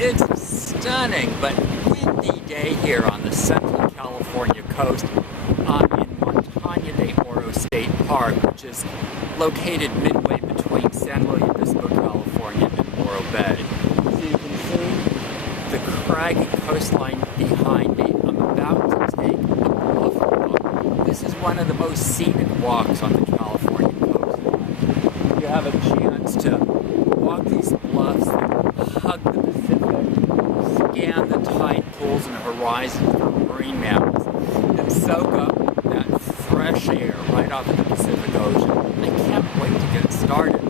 It's a stunning but windy day here on the Central California coast in Montaña de Oro State Park, which is located midway between San Luis Obispo, California and Oro Bay. So you can see the craggy coastline behind me. I'm about to take a bluff walk. This is one of the most scenic walks on the California coastline. You have a chance to walk these bluffs that hug the Pacific, scan the tide pools and horizon for marine mammals, and soak up that fresh air right off of the Pacific Ocean. I can't wait to get started.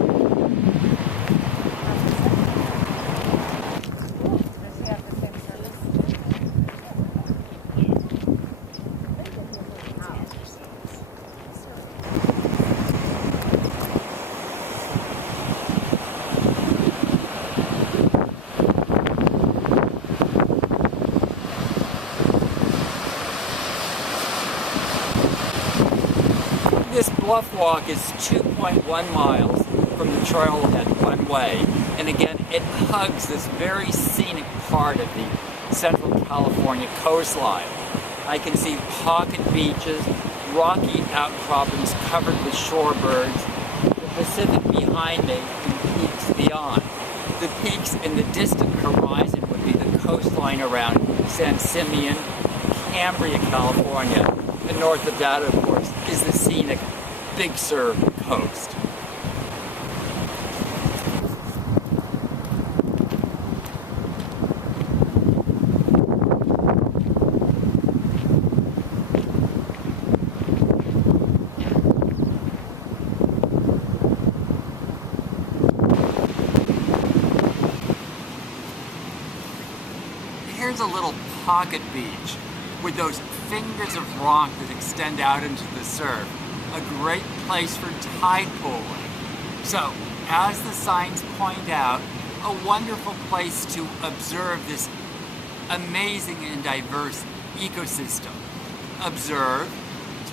This bluff walk is 2.1 miles from the trailhead one way, and again it hugs this very scenic part of the Central California coastline. I can see pocket beaches, rocky outcroppings covered with shorebirds, the Pacific behind me, and peaks beyond. The peaks in the distant horizon would be the coastline around San Simeon, Cambria, California, and north of that, of course, is the scenic Big Sur coast. Here's a little pocket beach with those fingers of rock that extend out into the surf. A great place for tide pooling. So, as the signs point out, a wonderful place to observe this amazing and diverse ecosystem. Observe,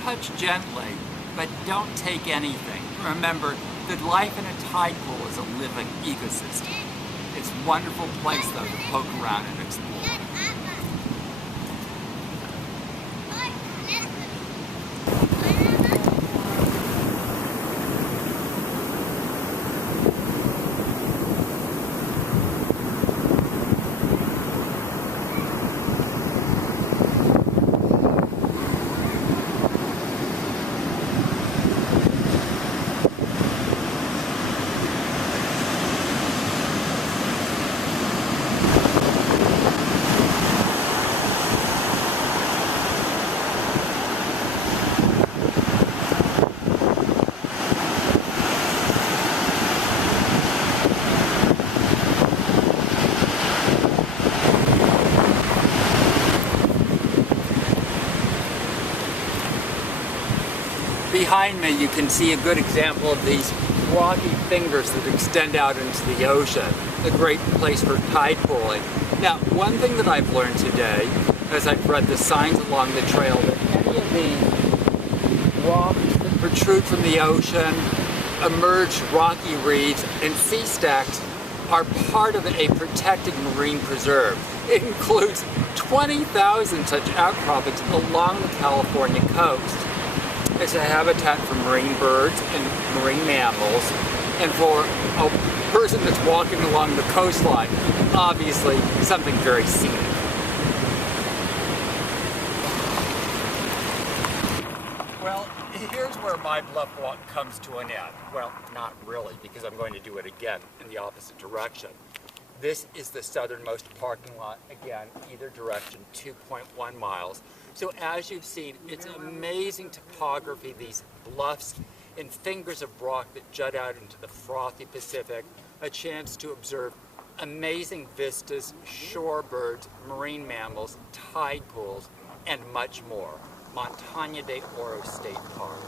touch gently, but don't take anything. Remember that life in a tide pool is a living ecosystem. It's a wonderful place though to poke around and explore. Behind me you can see a good example of these rocky fingers that extend out into the ocean. A great place for tide pooling. Now, one thing that I've learned today, as I've read the signs along the trail, that any of the rocks that protrude from the ocean, emerged rocky reefs, and sea stacks are part of a protected marine preserve. It includes 20,000 such outcroppings along the California coast. It's a habitat for marine birds and marine mammals, and for a person that's walking along the coastline, obviously something very scenic. Well, here's where my bluff walk comes to an end. Well, not really, because I'm going to do it again in the opposite direction. This is the southernmost parking lot, again, either direction, 2.1 miles. So as you've seen, it's amazing topography, these bluffs and fingers of rock that jut out into the frothy Pacific, a chance to observe amazing vistas, shorebirds, marine mammals, tide pools, and much more. Montaña de Oro State Park.